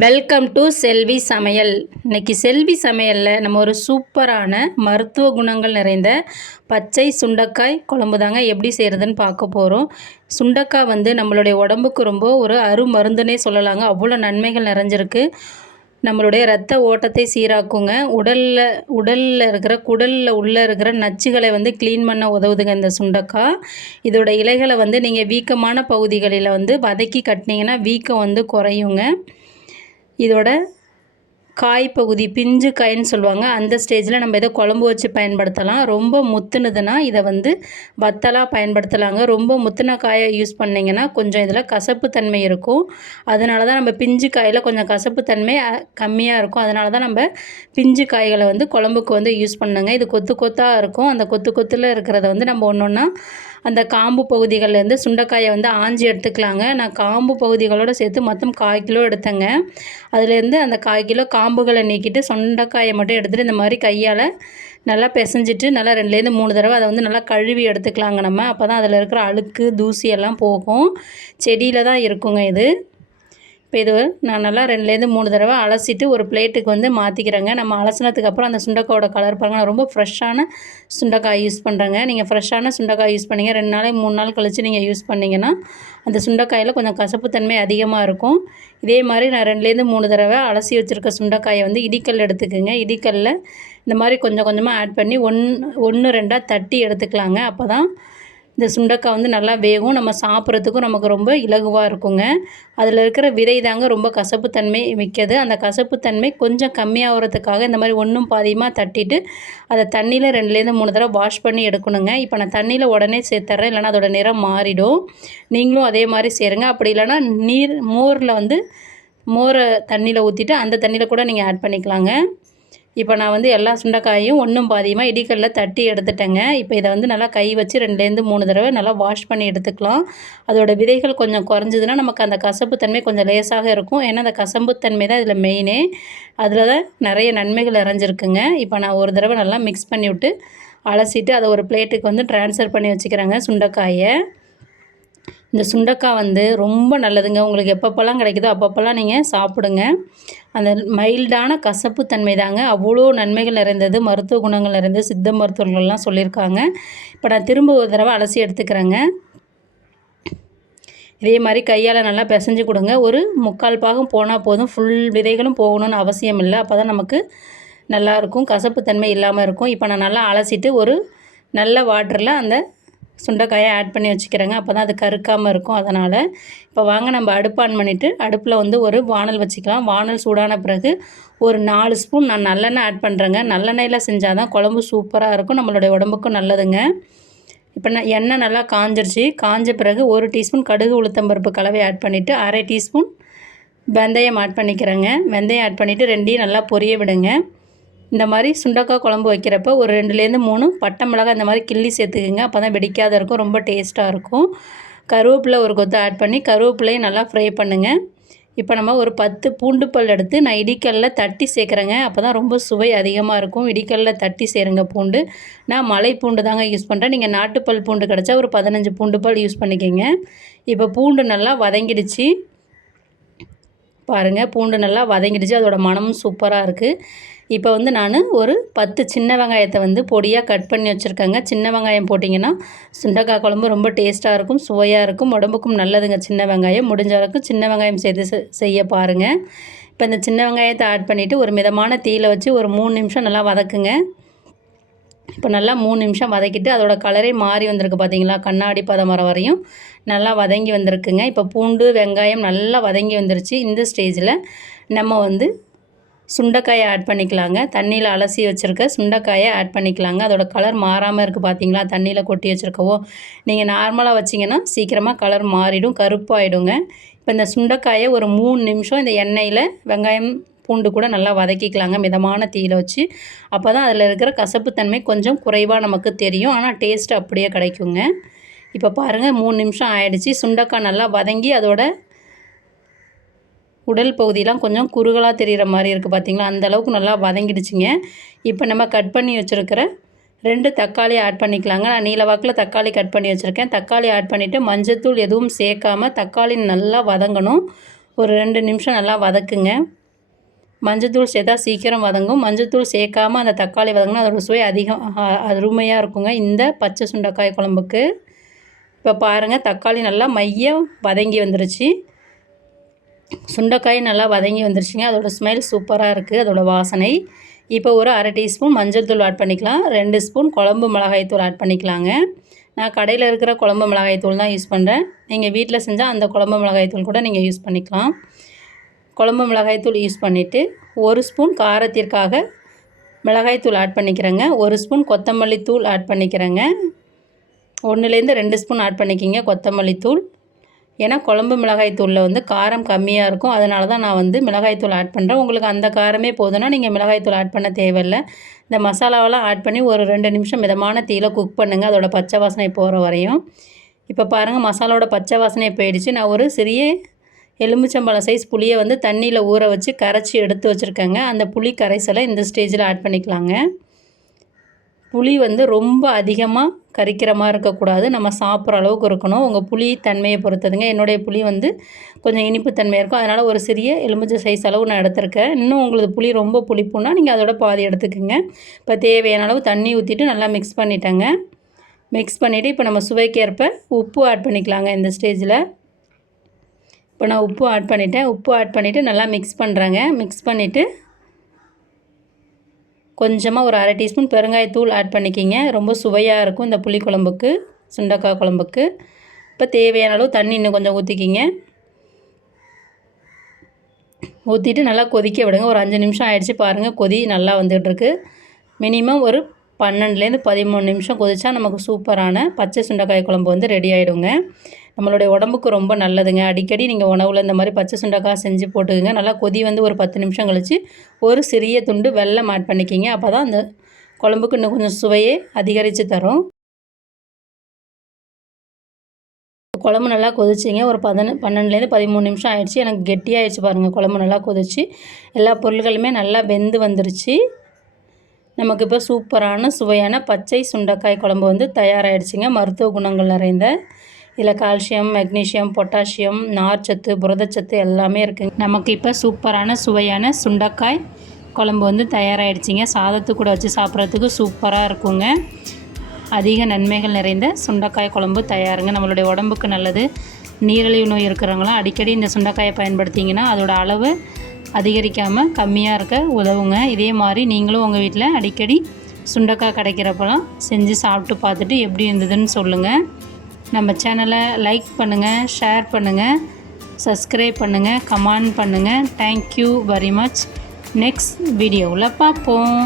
Welcome to செல்வி சமையல். இன்றைக்கி செல்வி சமையலில் நம்ம ஒரு சூப்பரான மருத்துவ குணங்கள் நிறைந்த பச்சை சுண்டைக்காய் குழம்பு தாங்க எப்படி செய்கிறதுன்னு பார்க்க போகிறோம். சுண்டைக்காய் நம்மளுடைய உடம்புக்கு ரொம்ப ஒரு அருமருந்துன்னே சொல்லலாங்க. அவ்வளோ நன்மைகள் நிறைஞ்சிருக்கு. நம்மளுடைய இரத்த ஓட்டத்தை சீராக்குங்க. உடலில் இருக்கிற குடலில் உள்ளே இருக்கிற நச்சுகளை க்ளீன் பண்ண உதவுதுங்க இந்த சுண்டைக்காய். இதோட இலைகளை நீங்கள் வீக்கமான பகுதிகளில் வதக்கி கட்டினீங்கன்னா வீக்கம் குறையுங்க. இதோட காய் பகுதி பிஞ்சு காயின்னு சொல்லுவாங்க. அந்த ஸ்டேஜில் நம்ம இதை குழம்பு வச்சு பயன்படுத்தலாம். ரொம்ப முத்துனதுன்னா இதை வத்தலாக பயன்படுத்தலாங்க. ரொம்ப முத்துன காயை யூஸ் பண்ணிங்கன்னா கொஞ்சம் இதில் கசப்பு தன்மை இருக்கும். அதனால தான் நம்ம பிஞ்சு காயில் கொஞ்சம் கசப்பு தன்மை கம்மியாக இருக்கும். அதனால தான் நம்ம பிஞ்சு காய்களை குழம்புக்கு யூஸ் பண்ணுங்க. இது கொத்து கொத்தாக இருக்கும். அந்த கொத்து கொத்தில் இருக்கிறத நம்ம ஒன்று ஒன்றா அந்த காம்பு பகுதிகள்லேருந்து சுண்டைக்காயை ஆஞ்சி எடுத்துக்கலாங்க. நான் காம்பு பகுதிகளோடு சேர்த்து மொத்தம் 1/4 கிலோ எடுத்தேங்க. அதுலேருந்து அந்த 1/4 கிலோ காம்புகளை நீக்கிட்டு சுண்டைக்காயை மட்டும் எடுத்துகிட்டு இந்த மாதிரி கையால் நல்லா பிசைஞ்சிட்டு நல்லா 2லேருந்து 3 தடவை அதை நல்லா கழுவி எடுத்துக்கலாங்க நம்ம. அப்போ தான் அதில் இருக்கிற அழுக்கு தூசி எல்லாம் போகும். செடியில் தான் இருக்குங்க இது. இப்போ இது நான் நல்லா 2லேருந்து 3 தடவை அலசிட்டு ஒரு பிளேட்டுக்கு மாற்றிக்கிறேங்க. நம்ம அலசினதுக்கப்புறம் அந்த சுண்டைக்காயோட கலர் பாருங்கள். நான் ரொம்ப ஃப்ரெஷ்ஷான சுண்டைக்காய் யூஸ் பண்ணுறேங்க. நீங்கள் ஃப்ரெஷ்ஷான சுண்டைக்காய் யூஸ் பண்ணிங்க 2 நாளைக்கு 3 நாள் கழித்து நீங்கள் யூஸ் பண்ணிங்கன்னா அந்த சுண்டைக்காயில் கொஞ்சம் கசப்புத்தன்மை அதிகமாக இருக்கும். இதே மாதிரி நான் 2லேருந்து 3 தடவை அலசி வச்சுருக்க சுண்டைக்காயை இடிக்கல் எடுத்துக்குங்க. இடிக்கல்லில் இந்த மாதிரி கொஞ்சம் கொஞ்சமாக ஆட் பண்ணி 1 2ஆக தட்டி எடுத்துக்கலாங்க. அப்போ தான் இந்த சுண்டைக்காய் நல்லா வேகும். நம்ம சாப்பிட்றதுக்கும் நமக்கு ரொம்ப இலகுவாக இருக்குங்க. அதில் இருக்கிற விதை தாங்க ரொம்ப கசப்புத்தன்மை மிக்கது. அந்த கசப்புத்தன்மை கொஞ்சம் கம்மியாகிறதுக்காக இந்த மாதிரி 1 பாதியமாக தட்டிட்டு அதை தண்ணியில் 2லேருந்து 3 தடவை வாஷ் பண்ணி எடுக்கணுங்க. இப்போ நான் தண்ணியில் உடனே சேர்த்துறேன், இல்லைனா அதோட நிறம் மாறிடும். நீங்களும் அதே மாதிரி சேருங்க. அப்படி இல்லைனா மோரில் மோரை தண்ணியில் ஊற்றிட்டு அந்த தண்ணியில் கூட நீங்கள் ஆட் பண்ணிக்கலாங்க. இப்போ நான் எல்லா சுண்டைக்காயும் 1 பாதியமாக இடிக்கல்லில் தட்டி எடுத்துட்டேங்க. இப்போ இதை நல்லா கை வச்சு 2லேருந்து 3 தடவை நல்லா வாஷ் பண்ணி எடுத்துக்கலாம். அதோட விதைகள் கொஞ்சம் குறைஞ்சதுன்னா நமக்கு அந்த கசப்புத்தன்மை கொஞ்சம் லேசாக இருக்கும். ஏன்னா அந்த கசப்புத்தன்மை தான் இதில் மெயினே. அதில் தான் நிறைய நன்மைகள் நிறைஞ்சிருக்குங்க. இப்போ நான் ஒரு தடவை நல்லா மிக்ஸ் பண்ணி விட்டு அலசிட்டு அதை ஒரு பிளேட்டுக்கு ட்ரான்ஸ்ஃபர் பண்ணி வச்சுக்கிறேங்க சுண்டைக்காயை. இந்த சுண்டைக்காய் ரொம்ப நல்லதுங்க. உங்களுக்கு எப்பப்போல்லாம் கிடைக்குதோ அப்பப்போல்லாம் நீங்கள் சாப்பிடுங்க. அந்த மைல்டான கசப்பு தன்மை தாங்க அவ்வளோ நன்மைகள் நிறைந்தது, மருத்துவ குணங்கள் நிறைந்தது, சித்த மருத்துவர்கள்லாம் சொல்லியிருக்காங்க. இப்போ நான் திரும்ப ஒரு தடவை அலசி எடுத்துக்கிறேங்க. இதே மாதிரி கையால் நல்லா பிசைஞ்சு கொடுங்க. ஒரு 3/4 பாகம் போனால் போதும். ஃபுல் விதைகளும் போகணும்னு அவசியம் இல்லை. அப்போ தான் நமக்கு நல்லாயிருக்கும், கசப்புத்தன்மை இல்லாமல் இருக்கும். இப்போ நான் நல்லா அலசிட்டு ஒரு நல்ல வாட்டரில் அந்த சுண்டைக்காயை ஆட் பண்ணி வச்சுக்கிறேங்க. அப்போ தான் அது கருக்காமல் இருக்கும். அதனால் இப்போ வாங்க நம்ம அடுப்பு ஆன் பண்ணிவிட்டு அடுப்பில் ஒரு வானல் வச்சுக்கலாம். வானல் சூடான பிறகு ஒரு 4 ஸ்பூன் நான் நல்லெண்ணெய் ஆட் பண்ணுறேங்க. நல்லெண்ணெயில் செஞ்சால் தான் குழம்பு சூப்பராக இருக்கும், நம்மளுடைய உடம்புக்கும் நல்லதுங்க. இப்போ நான் எண்ணெய் நல்லா காஞ்சிருச்சு. காஞ்ச பிறகு 1 டீஸ்பூன் கடுகு உளுத்தம்பருப்பு கலவை ஆட் பண்ணிவிட்டு 1/2 டீஸ்பூன் வெந்தயம் ஆட் பண்ணிக்கிறேங்க. வெந்தயம் ஆட் பண்ணிவிட்டு 2ஐயும் நல்லா பொரிய விடுங்க. இந்த மாதிரி சுண்டைக்காய் குழம்பு வைக்கிறப்ப ஒரு 2லேருந்து 3 பட்டை மிளகாய் இந்த மாதிரி கிள்ளி சேர்த்துக்குங்க. அப்போ தான் வெடிக்காத இருக்கும், ரொம்ப டேஸ்ட்டாக இருக்கும். கருவேப்பிலை ஒரு கொத்து ஆட் பண்ணி கருவேப்பிலையும் நல்லா ஃப்ரை பண்ணுங்கள். இப்போ நம்ம ஒரு 10 பூண்டு பல் எடுத்து நான் இடிக்கல்லில் தட்டி சேர்க்குறேங்க. அப்போ தான் ரொம்ப சுவை அதிகமாக இருக்கும். இடிக்கல்லில் தட்டி சேருங்க பூண்டு. நான் மலை பூண்டு தாங்க யூஸ் பண்ணுறேன். நீங்கள் நாட்டுப்பல் பூண்டு கிடச்சா ஒரு 15 பூண்டு பல் யூஸ் பண்ணிக்கோங்க. இப்போ பூண்டு நல்லா வதங்கிடுச்சு பாருங்கள். பூண்டு நல்லா வதங்கிடுச்சு, அதோட மனமும் சூப்பராக இருக்குது. இப்போ நான் ஒரு 10 சின்ன வெங்காயத்தை பொடியாக கட் பண்ணி வச்சுருக்கேங்க. சின்ன வெங்காயம் போட்டிங்கன்னா சுண்டைக்காய் குழம்பு ரொம்ப டேஸ்ட்டாக இருக்கும், சுவையாக இருக்கும், உடம்புக்கும் நல்லதுங்க. சின்ன வெங்காயம் முடிஞ்ச அளவுக்கு சின்ன வெங்காயம் சேர்த்து செய்ய பாருங்கள். இப்போ இந்த சின்ன வெங்காயத்தை ஆட் பண்ணிவிட்டு ஒரு மிதமான தீயில் வச்சு ஒரு 3 நிமிஷம் நல்லா வதக்குங்க. இப்போ நல்லா 3 நிமிஷம் வதக்கிட்டு அதோட கலரே மாறி வந்திருக்கு பார்த்தீங்களா, கண்ணாடி பதம் வர வரையும் நல்லா வதங்கி வந்திருக்குங்க. இப்போ பூண்டு வெங்காயம் நல்லா வதங்கி வந்துருச்சு. இந்த ஸ்டேஜில் நம்ம சுண்டைக்காயை ஆட் பண்ணிக்கலாங்க. தண்ணியில் அலசி வச்சுருக்க சுண்டைக்காயை ஆட் பண்ணிக்கலாங்க. அதோட கலர் மாறாமல் இருக்குது பார்த்தீங்களா, தண்ணியில் கொட்டி வச்சுருக்கவோ. நீங்கள் நார்மலாக வச்சிங்கன்னா சீக்கிரமாக கலர் மாறிடும், கருப்பாயிடுங்க. இப்போ இந்த சுண்டைக்காயை ஒரு 3 நிமிஷம் இந்த எண்ணெயில் வெங்காயம் பூண்டு கூட நல்லா வதக்கிக்கலாங்க மிதமான தீயில் வச்சு. அப்போ தான் அதில் இருக்கிற கசப்புத்தன்மை கொஞ்சம் குறைவாக நமக்கு தெரியும், ஆனால் டேஸ்ட்டு அப்படியே கிடைக்குங்க. இப்போ பாருங்கள் 3 நிமிஷம் ஆயிடுச்சு. சுண்டைக்காய் நல்லா வதங்கி அதோட உடல் பகுதியெலாம் கொஞ்சம் குறுகலாக தெரிகிற மாதிரி இருக்குது பார்த்தீங்களா, அந்தளவுக்கு நல்லா வதங்கிடுச்சிங்க. இப்போ நம்ம கட் பண்ணி வச்சுருக்கிற 2 தக்காளி ஆட் பண்ணிக்கலாங்க. நான் நீல வாக்கில் தக்காளி கட் பண்ணி வச்சுருக்கேன். தக்காளி ஆட் பண்ணிவிட்டு மஞ்சத்தூள் எதுவும் சேர்க்காமல் தக்காளி நல்லா வதங்கணும். ஒரு 2 நிமிஷம் நல்லா வதக்குங்க. மஞ்சத்தூள் சேர்த்தா சீக்கிரம் வதங்கும். மஞ்சத்தூள் சேர்க்காமல் அந்த தக்காளி வதங்கினா அதோடய சுவை அதிகம் அருமையாக இருக்குங்க இந்த பச்சை சுண்டைக்காய் குழம்புக்கு. இப்போ பாருங்கள், தக்காளி நல்லா வதங்கி வந்துருச்சு. சுண்டைக்காய் நல்லா வதங்கி வந்துருச்சுங்க. அதோடய ஸ்மெல் சூப்பராக இருக்குது, அதோடய வாசனை. இப்போ ஒரு 1/2 டீஸ்பூன் மஞ்சள் தூள் ஆட் பண்ணிக்கலாம். 2 ஸ்பூன் குழம்பு மிளகாய் தூள் ஆட் பண்ணிக்கலாங்க. நான் கடையில் இருக்கிற குழம்பு மிளகாய் தூள் தான் யூஸ் பண்ணுறேன். நீங்கள் வீட்டில் செஞ்சால் அந்த குழம்பு மிளகாய் தூள் கூட நீங்கள் யூஸ் பண்ணிக்கலாம். குழம்பு மிளகாய் தூள் யூஸ் பண்ணிவிட்டு 1 ஸ்பூன் காரத்திற்காக மிளகாய் தூள் ஆட் பண்ணிக்கிறேங்க. 1 ஸ்பூன் கொத்தமல்லி தூள் ஆட் பண்ணிக்கிறேங்க. 1லேருந்து 2 ஸ்பூன் ஆட் பண்ணிக்கிங்க கொத்தமல்லி தூள். ஏன்னா குழம்பு மிளகாய் தூளில் காரம் கம்மியாக இருக்கும், அதனால தான் நான் மிளகாய் தூள் ஆட் பண்ணுறேன். உங்களுக்கு அந்த காரமே போதுன்னா நீங்கள் மிளகாய் தூள் ஆட் பண்ண தேவையில்லை. இந்த மசாலாவெல்லாம் ஆட் பண்ணி ஒரு 2 நிமிஷம் மிதமான தீயில குக் பண்ணுங்கள், அதோட பச்சை வாசனை போகிற வரையும். இப்போ பாருங்கள், மசாலாவோட பச்சை வாசனை போயிடுச்சு. நான் ஒரு சிறிய எலுமிச்சம்பழம் சைஸ் புளியை தண்ணியில் ஊற வச்சு கரைச்சி எடுத்து வச்சுருக்கேங்க. அந்த புளி கரைசலை இந்த ஸ்டேஜில் ஆட் பண்ணிக்கலாங்க. புளி ரொம்ப அதிகமாக கரிக்கிற மாதிரி இருக்கக்கூடாது, நம்ம சாப்பிட்ற அளவுக்கு இருக்கணும். உங்கள் புளி தன்மையை பொறுத்ததுங்க. என்னுடைய புளி கொஞ்சம் இனிப்பு தன்மையாக இருக்கும், அதனால் ஒரு சிறிய எலுமிச்சை சைஸ் அளவு நான் எடுத்திருக்கேன். இன்னும் உங்களுக்கு புளி ரொம்ப புளிப்புன்னா நீங்கள் அதோட பாதி எடுத்துக்கோங்க. இப்போ தேவையான அளவு தண்ணி ஊற்றிட்டு நல்லா மிக்ஸ் பண்ணிட்டேங்க. மிக்ஸ் பண்ணிவிட்டு இப்போ நம்ம சுவைக்கேற்ப உப்பு ஆட் பண்ணிக்கலாங்க இந்த ஸ்டேஜில். இப்போ நான் உப்பு ஆட் பண்ணிவிட்டேன். உப்பு ஆட் பண்ணிவிட்டு நல்லா மிக்ஸ் பண்ணுறேங்க. மிக்ஸ் பண்ணிவிட்டு கொஞ்சமாக ஒரு 1/2 டீஸ்பூன் பெருங்காயத்தூள் ஆட் பண்ணிக்கிங்க. ரொம்ப சுவையாக இருக்கும் இந்த புளிக்குழம்புக்கு, சுண்டைக்காய் குழம்புக்கு. இப்போ தேவையான அளவு தண்ணி இன்னும் கொஞ்சம் ஊற்றிக்கிங்க. ஊற்றிட்டு நல்லா கொதிக்க விடுங்க. ஒரு 5 நிமிஷம் ஆகிடுச்சு பாருங்கள், கொதி நல்லா வந்துகிட்ருக்கு. மினிமம் ஒரு 12லேருந்து 13 நிமிஷம் கொதிச்சா நமக்கு சூப்பரான பச்சை சுண்டைக்காய் குழம்பு ரெடி ஆகிடுங்க. நம்மளுடைய உடம்புக்கு ரொம்ப நல்லதுங்க. அடிக்கடி நீங்கள் உணவில் இந்த மாதிரி பச்சை சுண்டைக்காய் செஞ்சு போட்டுக்குங்க. நல்லா கொதி ஒரு 10 நிமிஷம் கழித்து ஒரு சிறிய துண்டு வெல்லம் ஆட் பண்ணிக்கிங்க. அப்போ தான் அந்த குழம்புக்கு இன்னும் கொஞ்சம் சுவையே அதிகரித்து தரும். குழம்பு நல்லா கொதிச்சிங்க. ஒரு 12லேருந்து 13 நிமிஷம் ஆகிடுச்சு. எனக்கு கெட்டியாகிடுச்சு பாருங்கள். குழம்பு நல்லா கொதிச்சு எல்லா பொருள்களுமே நல்லா வெந்து வந்துருச்சு. நமக்கு இப்போ சூப்பரான சுவையான பச்சை சுண்டைக்காய் குழம்பு தயாராகிடுச்சிங்க. மருத்துவ குணங்கள் நிறைந்த, இதில் கால்சியம், மெக்னீஷியம், பொட்டாசியம், நார்ச்சத்து, புரதச்சத்து எல்லாமே இருக்குங்க. நமக்கு இப்போ சூப்பரான சுவையான சுண்டைக்காய் குழம்பு தயாராகிடுச்சிங்க. சாதத்து கூட வச்சு சாப்பிட்றதுக்கு சூப்பராக இருக்குங்க. அதிக நன்மைகள் நிறைந்த சுண்டைக்காய் குழம்பு தயாருங்க. நம்மளுடைய உடம்புக்கு நல்லது. நீரிழிவு நோய் இருக்கிறவங்களாம் அடிக்கடி இந்த சுண்டைக்காயை பயன்படுத்திங்கன்னா அதோட அளவு அதிகரிக்காமல் கம்மியாக இருக்க உதவுங்க. இதே மாதிரி நீங்களும் உங்கள் வீட்டில் அடிக்கடி சுண்டைக்காய் கிடைக்கிறப்பெல்லாம் செஞ்சு சாப்பிட்டு பார்த்துட்டு எப்படி இருந்ததுன்னு சொல்லுங்கள். நம்ம சேனலை லைக் பண்ணுங்கள், ஷேர் பண்ணுங்கள், சப்ஸ்கிரைப் பண்ணுங்கள், கமெண்ட் பண்ணுங்கள். Thank you very much. நெக்ஸ்ட் வீடியோவில் பார்ப்போம்.